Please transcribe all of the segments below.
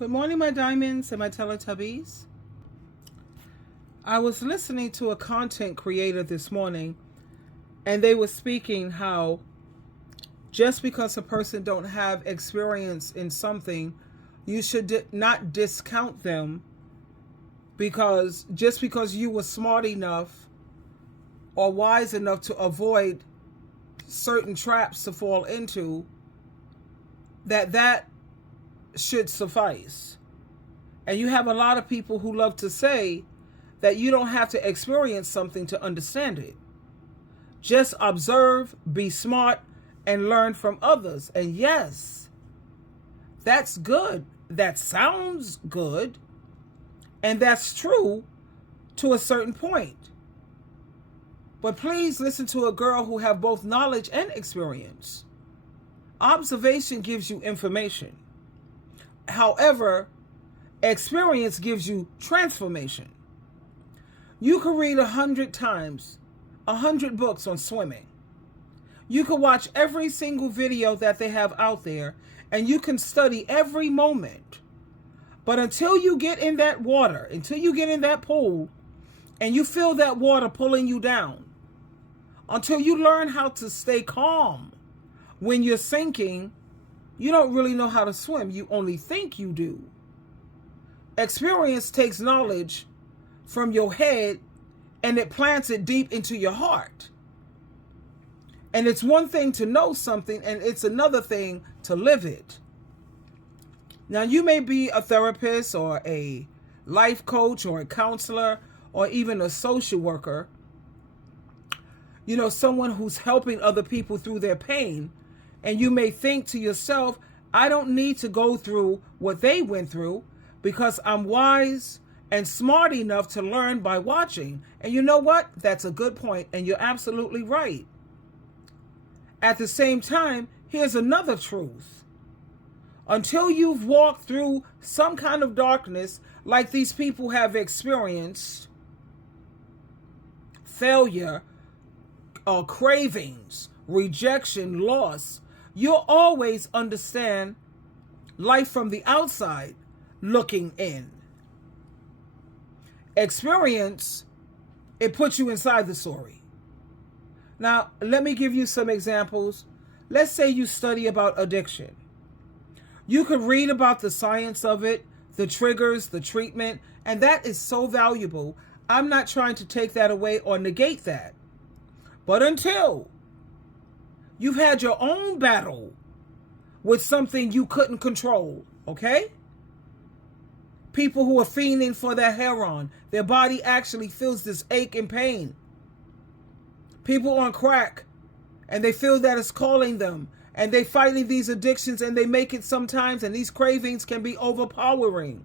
Good morning, my diamonds and my Teletubbies. I was listening to a content creator this morning, and they were speaking how just because a person don't have experience in something, you should not discount them because just because you were smart enough or wise enough to avoid certain traps to fall into, that should suffice. And you have a lot of people who love to say that you don't have to experience something to understand it. Just observe, be smart, and learn from others. And yes, that's good. That sounds good. And that's true to a certain point. But please listen to a girl who have both knowledge and experience. Observation gives you information. However, experience gives you transformation. You can read 100 times, 100 books on swimming. You can watch every single video that they have out there, and you can study every moment. But until you get in that water, until you get in that pool, and you feel that water pulling you down, until you learn how to stay calm when you're sinking, you don't really know how to swim. You only think you do. Experience takes knowledge from your head and it plants it deep into your heart. And it's one thing to know something and it's another thing to live it. Now, you may be a therapist or a life coach or a counselor or even a social worker, someone who's helping other people through their pain. And you may think to yourself, I don't need to go through what they went through because I'm wise and smart enough to learn by watching. And you know what? That's a good point, and you're absolutely right. At the same time, here's another truth. Until you've walked through some kind of darkness like these people have experienced, failure, cravings, rejection, loss, you'll always understand life from the outside looking in. Experience, it puts you inside the story. Now, let me give you some examples. Let's say you study about addiction. You could read about the science of it, the triggers, the treatment, and that is so valuable. I'm not trying to take that away or negate that. But until you've had your own battle with something you couldn't control, okay? People who are fiending for their heroin, their body actually feels this ache and pain. People on crack, and they feel that it's calling them, and they fighting these addictions, and they make it sometimes, and these cravings can be overpowering.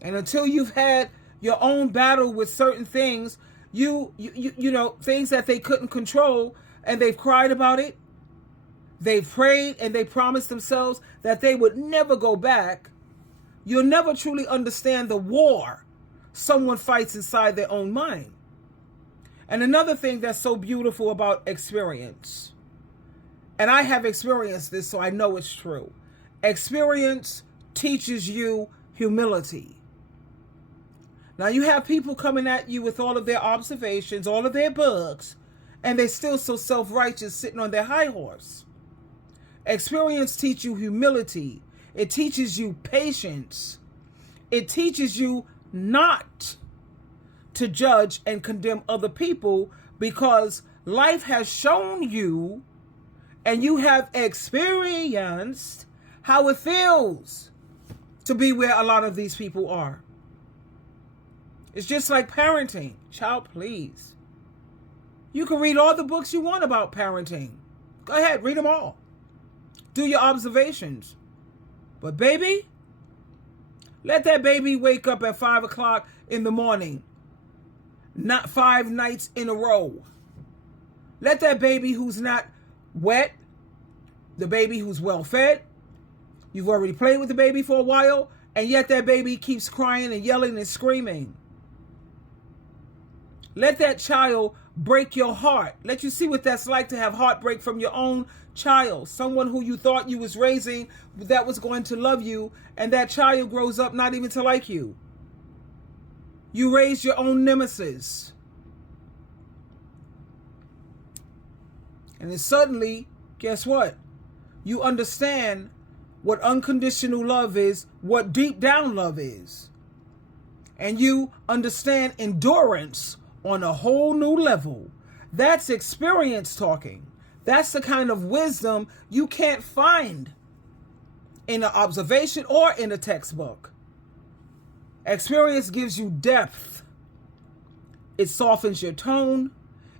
And until you've had your own battle with certain things, you things that they couldn't control, and they've cried about it, they've prayed, and they promised themselves that they would never go back, you'll never truly understand the war someone fights inside their own mind. And another thing that's so beautiful about experience, and I have experienced this, so I know it's true. Experience teaches you humility. Now, you have people coming at you with all of their observations, all of their books, and they're still so self-righteous, sitting on their high horse. Experience teaches you humility. It teaches you patience. It teaches you not to judge and condemn other people because life has shown you and you have experienced how it feels to be where a lot of these people are. It's just like parenting. Child, please. You can read all the books you want about parenting. Go ahead, read them all. Do your observations. But baby, let that baby wake up at 5 o'clock in the morning. Not 5 nights in a row. Let that baby who's not wet, the baby who's well fed, you've already played with the baby for a while, and yet that baby keeps crying and yelling and screaming. Let that child break your heart. Let you see what that's like to have heartbreak from your own child. Someone who you thought you was raising that was going to love you, and that child grows up not even to like you. You raised your own nemesis. And then suddenly, guess what? You understand what unconditional love is, what deep down love is. And you understand endurance on a whole new level. That's experience talking. That's the kind of wisdom you can't find in an observation or in a textbook. Experience gives you depth. It softens your tone.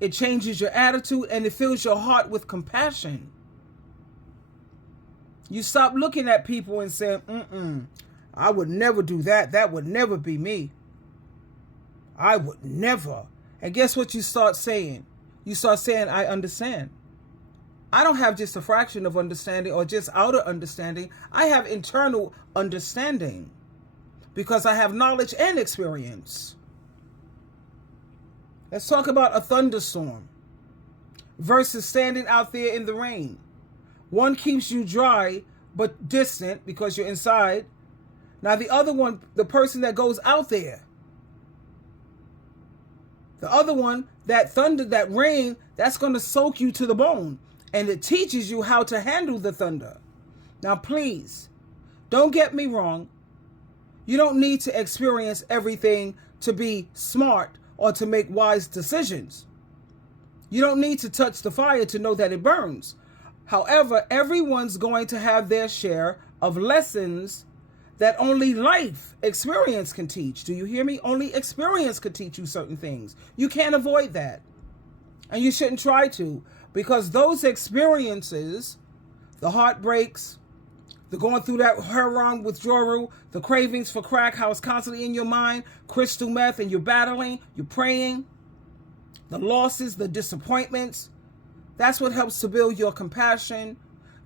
It changes your attitude, and it fills your heart with compassion. You stop looking at people and saying, I would never do that. That would never be me. I would never. And guess what you start saying? You start saying, I understand. I don't have just a fraction of understanding or just outer understanding. I have internal understanding because I have knowledge and experience. Let's talk about a thunderstorm versus standing out there in the rain. One keeps you dry but distant because you're inside. Now the other one, the person that goes out there, the other one, that thunder, that rain, that's going to soak you to the bone. And it teaches you how to handle the thunder. Now please, don't get me wrong. You don't need to experience everything to be smart or to make wise decisions. You don't need to touch the fire to know that it burns. However, everyone's going to have their share of lessons that only life experience can teach. Do you hear me? Only experience could teach you certain things. You can't avoid that. And you shouldn't try to, because those experiences, the heartbreaks, the going through that heroin withdrawal, the cravings for crack, how it's constantly in your mind, crystal meth, and you're battling, you're praying, the losses, the disappointments, that's what helps to build your compassion,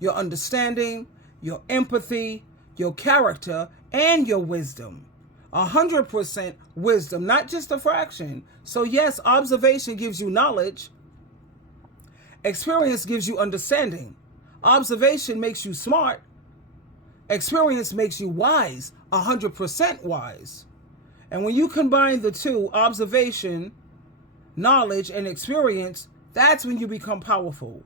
your understanding, your empathy, your character, and your wisdom. 100% wisdom, not just a fraction. So yes, observation gives you knowledge. Experience gives you understanding. Observation makes you smart. Experience makes you wise, 100% wise. And when you combine the two, observation, knowledge, and experience, that's when you become powerful.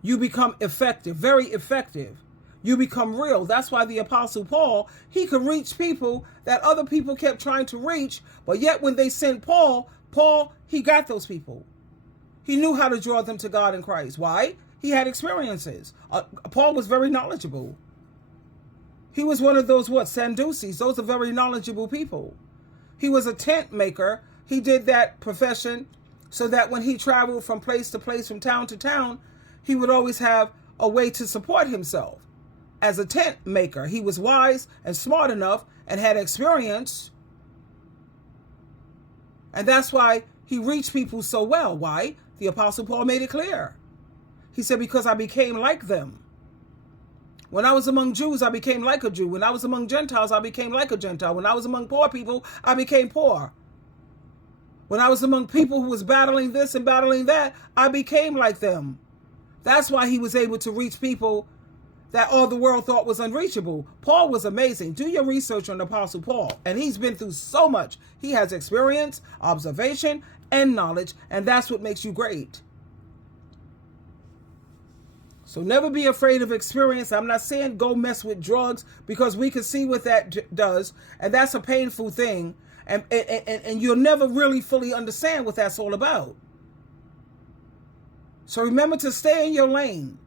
You become effective, very effective. You become real. That's why the Apostle Paul, he could reach people that other people kept trying to reach, but yet when they sent Paul, he got those people. He knew how to draw them to God in Christ. Why? He had experiences. Paul was very knowledgeable. He was one of those, Sadducees. Those are very knowledgeable people. He was a tent maker. He did that profession so that when he traveled from place to place, from town to town, he would always have a way to support himself. As a tent maker, he was wise and smart enough and had experience. And that's why he reached people so well. Why? The Apostle Paul made it clear. He said, because I became like them. When I was among Jews, I became like a Jew. When I was among Gentiles, I became like a Gentile. When I was among poor people, I became poor. When I was among people who was battling this and battling that, I became like them. That's why he was able to reach people that all the world thought was unreachable. Paul was amazing. Do your research on the Apostle Paul. And he's been through so much. He has experience, observation, and knowledge. And that's what makes you great. So never be afraid of experience. I'm not saying go mess with drugs, because we can see what that does. And that's a painful thing. And you'll never really fully understand what that's all about. So remember to stay in your lane.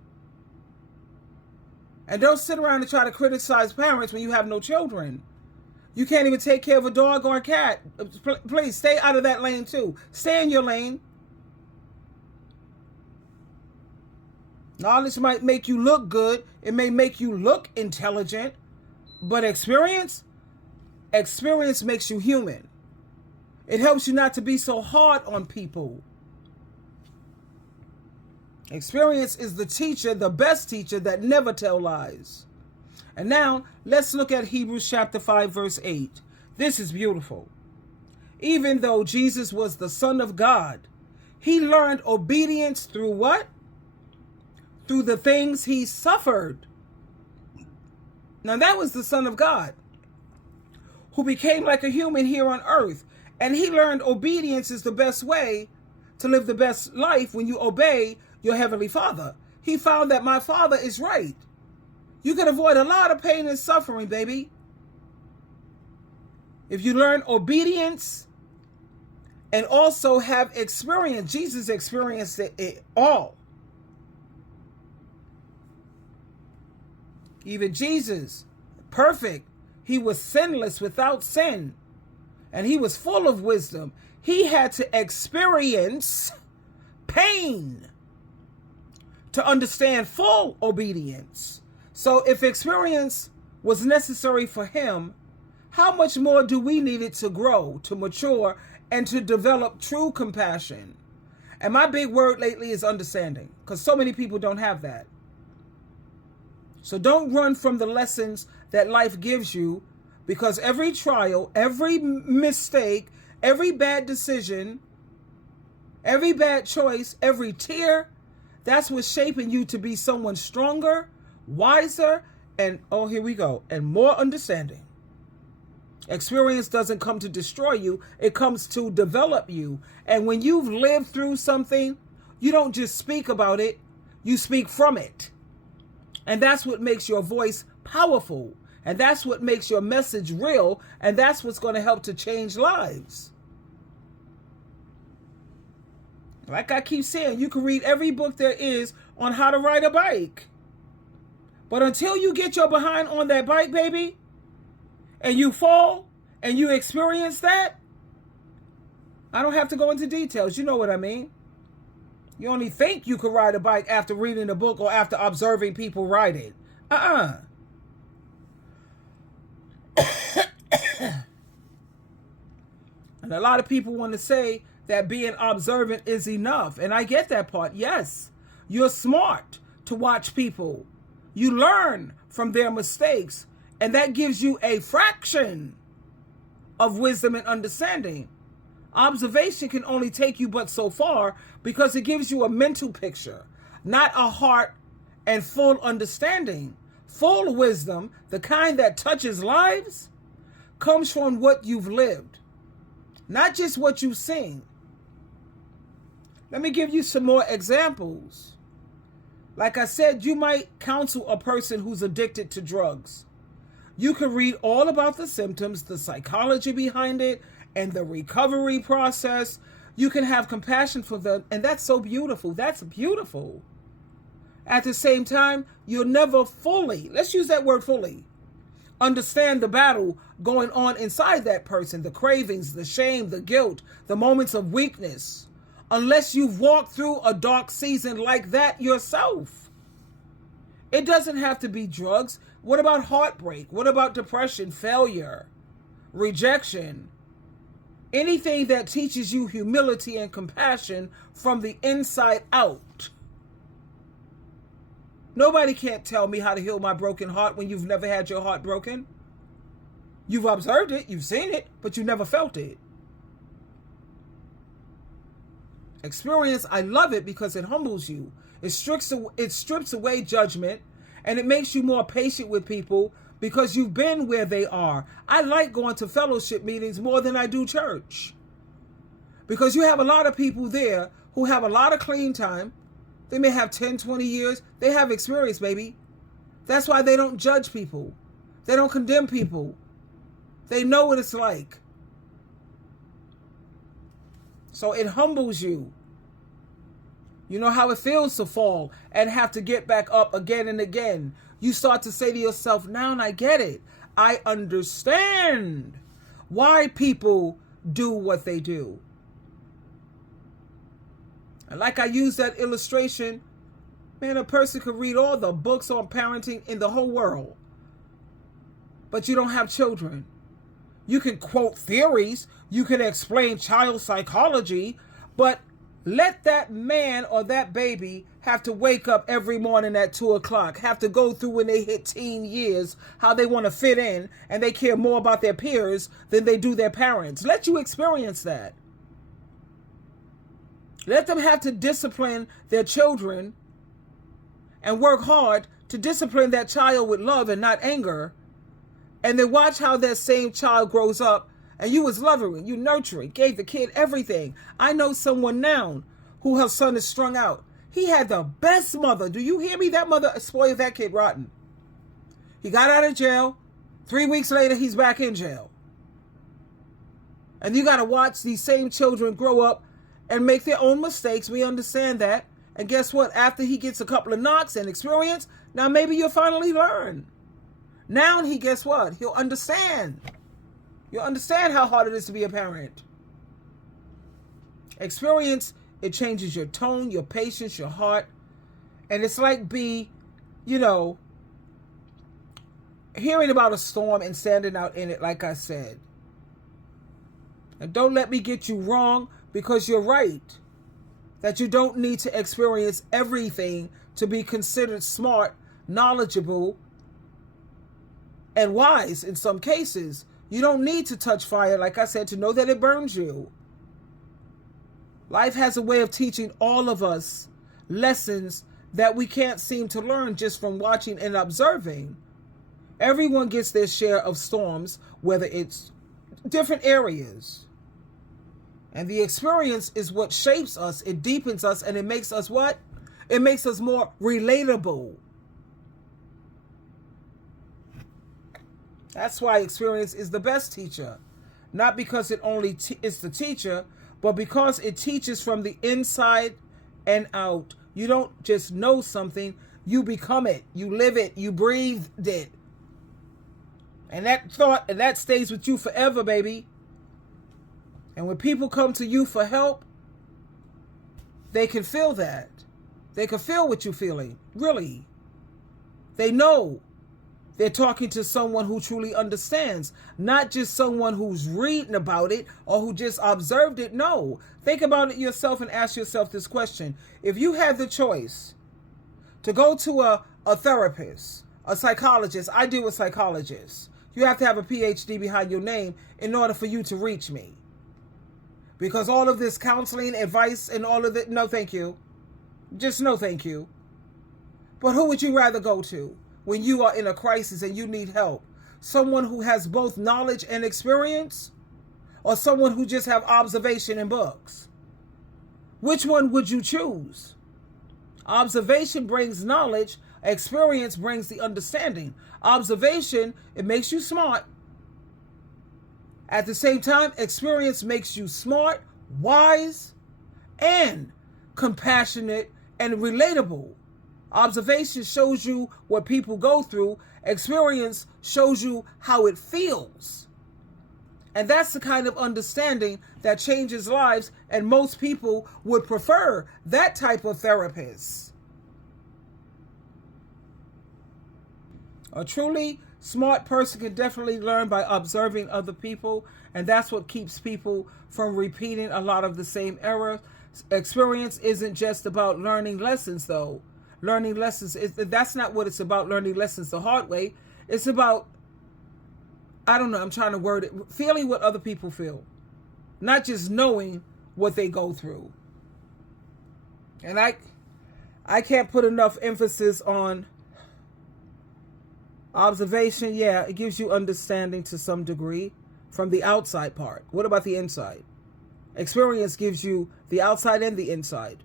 And don't sit around and try to criticize parents when you have no children. You can't even take care of a dog or a cat. Please stay out of that lane too. Stay in your lane. Knowledge might make you look good. It may make you look intelligent. But experience makes you human. It helps you not to be so hard on people. Experience is the teacher, the best teacher that never tells lies. And now, let's look at Hebrews chapter 5, verse 8. This is beautiful. Even though Jesus was the Son of God, He learned obedience through what? Through the things he suffered. Now that was the Son of God, who became like a human here on earth. And he learned obedience is the best way to live the best life when you obey your Heavenly Father. He found that my Father is right. You can avoid a lot of pain and suffering, baby, if you learn obedience and also have experience. Jesus experienced it all. Even Jesus, perfect, he was sinless, without sin, and he was full of wisdom. He had to experience pain to understand full obedience. So if experience was necessary for him, how much more do we need it to grow, to mature, and to develop true compassion? And my big word lately is understanding, because so many people don't have that. So don't run from the lessons that life gives you, because every trial, every mistake, every bad decision, every bad choice, every tear, that's what's shaping you to be someone stronger, wiser, and, oh, here we go, and more understanding. Experience doesn't come to destroy you. It comes to develop you. And when you've lived through something, you don't just speak about it, you speak from it. And that's what makes your voice powerful. And that's what makes your message real. And that's what's going to help to change lives. Like I keep saying, you can read every book there is on how to ride a bike. But until you get your behind on that bike, baby, and you fall and you experience that, I don't have to go into details. You know what I mean. You only think you could ride a bike after reading a book or after observing people ride it. And a lot of people want to say that being observant is enough. And I get that part. Yes, you're smart to watch people. You learn from their mistakes. And that gives you a fraction of wisdom and understanding. Observation can only take you but so far, because it gives you a mental picture, not a heart and full understanding. Full wisdom, the kind that touches lives, comes from what you've lived, not just what you've seen. Let me give you some more examples. Like I said, you might counsel a person who's addicted to drugs. You can read all about the symptoms, the psychology behind it, and the recovery process. You can have compassion for them, and that's so beautiful. That's beautiful. At the same time, you'll never fully, let's use that word fully, understand the battle going on inside that person, the cravings, the shame, the guilt, the moments of weakness, unless you've walked through a dark season like that yourself. It doesn't have to be drugs. What about heartbreak? What about depression, failure, rejection? Anything that teaches you humility and compassion from the inside out. Nobody can't tell me how to heal my broken heart when you've never had your heart broken. You've observed it, you've seen it, but you never felt it. Experience, I love it because it humbles you. It strips away judgment, and it makes you more patient with people because you've been where they are. I like going to fellowship meetings more than I do church, because you have a lot of people there who have a lot of clean time. They may have 10, 20 years. They have experience, baby. That's why they don't judge people. They don't condemn people. They know what it's like. So it humbles you. You know how it feels to fall and have to get back up again and again. You start to say to yourself, now I get it. I understand why people do what they do. And like I used that illustration, man, a person could read all the books on parenting in the whole world, but you don't have children. You can quote theories, you can explain child psychology, but let that man or that baby have to wake up every morning at 2 o'clock, have to go through when they hit teen years, how they want to fit in, and they care more about their peers than they do their parents. Let you experience that. Let them have to discipline their children and work hard to discipline that child with love and not anger. And then watch how that same child grows up and you was loving, you nurturing, gave the kid everything. I know someone now who her son is strung out. He had the best mother. Do you hear me? That mother spoiled that kid rotten. He got out of jail. 3 weeks later, he's back in jail. And you got to watch these same children grow up and make their own mistakes. We understand that. And guess what? After he gets a couple of knocks and experience, now maybe you'll finally learn. Now guess what? He'll understand. You'll understand how hard it is to be a parent. Experience, it changes your tone, your patience, your heart. And it's like hearing about a storm and standing out in it, like I said. And don't let me get you wrong, because you're right. That you don't need to experience everything to be considered smart, knowledgeable, and wise in some cases. You don't need to touch fire, like I said, to know that it burns you. Life has a way of teaching all of us lessons that we can't seem to learn just from watching and observing. Everyone gets their share of storms, whether it's different areas. And the experience is what shapes us, it deepens us, and it makes us what? It makes us more relatable. That's why experience is the best teacher. Not because it only is the teacher, but because it teaches from the inside and out. You don't just know something, you become it, you live it, you breathe it. And that thought, and that stays with you forever, baby. And when people come to you for help, they can feel that. They can feel what you're feeling, really. They know they're talking to someone who truly understands, not just someone who's reading about it or who just observed it. No, think about it yourself and ask yourself this question. If you had the choice to go to a therapist, a psychologist, I deal with psychologists. You have to have a PhD behind your name in order for you to reach me. Because all of this counseling, advice, and all of that, no thank you. Just no thank you. But who would you rather go to when you are in a crisis and you need help? Someone who has both knowledge and experience? Or someone who just have observation and books? Which one would you choose? Observation brings knowledge. Experience brings the understanding. Observation, it makes you smart. At the same time, experience makes you smart, wise, and compassionate and relatable. Observation shows you what people go through. Experience shows you how it feels. And that's the kind of understanding that changes lives, and most people would prefer that type of therapist. A truly smart person can definitely learn by observing other people, and that's what keeps people from repeating a lot of the same errors. Experience isn't just about learning lessons, though. Learning lessons, that's not what it's about, learning lessons the hard way. It's about, I'm trying to word it, feeling what other people feel. Not just knowing what they go through. And I can't put enough emphasis on observation. Yeah, it gives you understanding to some degree from the outside part. What about the inside? Experience gives you the outside and the inside.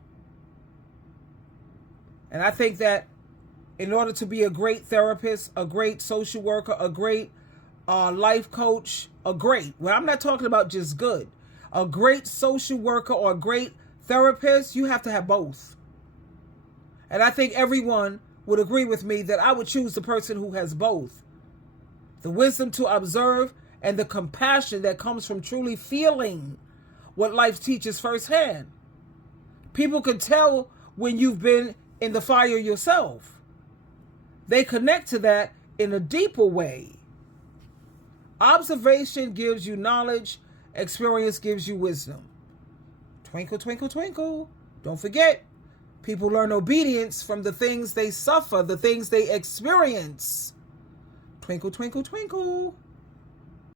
And I think that in order to be a great therapist, a great social worker, a great life coach, well, I'm not talking about just good. A great social worker or a great therapist, you have to have both. And I think everyone would agree with me that I would choose the person who has both. The wisdom to observe and the compassion that comes from truly feeling what life teaches firsthand. People can tell when you've been in the fire yourself. They connect to that in a deeper way. Observation gives you knowledge. Experience gives you wisdom. Twinkle, twinkle, twinkle. Don't forget, people learn obedience from the things they suffer, the things they experience. Twinkle, twinkle, twinkle.